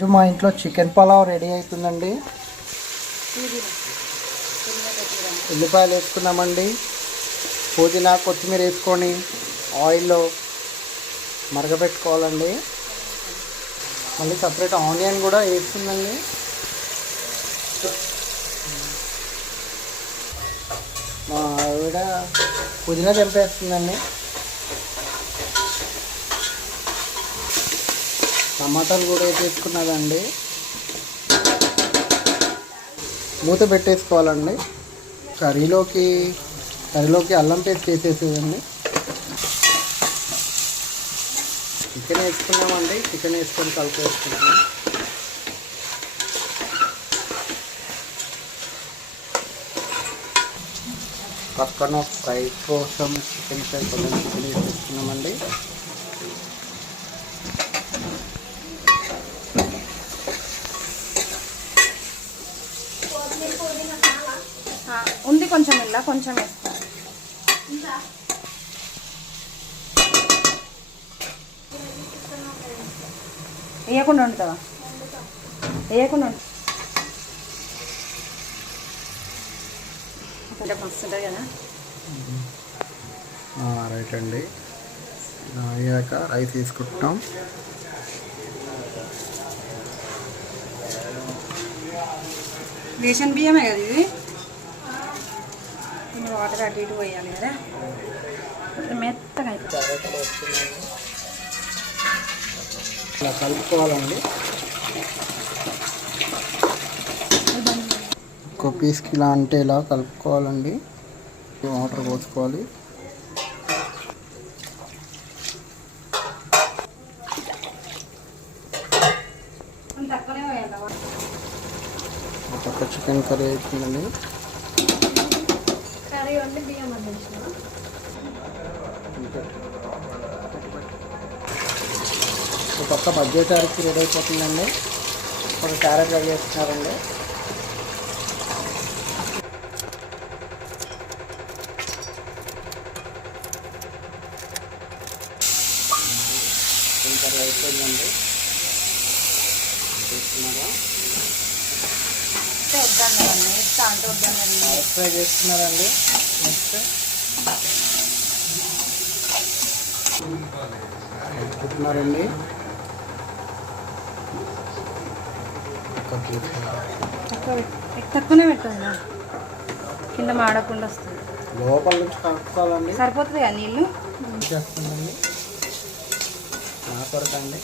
ఇది మా ఇంట్లో చికెన్ పలావ్ రెడీ అవుతుందండి. ఉల్లిపాయలు వేసుకున్నామండి. పుదీనా కొత్తిమీర వేసుకొని ఆయిల్లో మరగపెట్టుకోవాలండి. మళ్ళీ సపరేట్ ఆనియన్ కూడా వేస్తుందండి. మా ఆవిడ పుదీనా తెంపేస్తుందండి. టమాటాలు కూడా వేసేసుకున్నదండి. మూత పెట్టేసుకోవాలండి. కర్రీలోకి అల్లం పేస్ట్ వేసేసేదండి. చికెన్ వేసుకున్నామండి. చికెన్ వేసుకొని కలిపేసుకుంటాం. పక్కన ఫ్రై కోసం చికెన్ వేసేసుకున్నామండి. ఉంది కొంచెం ఇలా కొంచెం వేసుకోవాలి. వేయకుండా వండుతావా? వేయకుండా కొంచెం మస్తు ఉంటుంది కదా. రైట్ అండి. అయ్యాక రైస్ తీసుకుంటాం. రేషన్ బియ్యమే కదా ఇది. కొంచెం వాటర్ అటు ఇటు పోయాలి కదా, మెత్తగా ఇలా కలుపుకోవాలండి. ఒక పీస్కి ఇలా అంటే ఇలా కలుపుకోవాలండి. వాటర్ పోసుకోవాలి. పక్క చికెన్ కర్రీ అవుతుందండి. పక్క బడ్జెట్ అరకు రెడీ అయిపోతుందండి. ఒక క్యారెట్ రెడీ చేస్తున్నారండి. చికెన్ కర్రీ అయిపోయిందండి. తీసుకున్నారా? ఫ్రై చేస్తున్నారండి. నెక్స్ట్ కలుపుతున్నారండి. తక్కువనే పెట్టండి, కింద మాడకుండా వస్తుంది. లోపల నుంచి కలుపుకోవాలండి. సరిపోతుంది కదా నీళ్ళు. చేస్తుందండి. నా కొరకండి.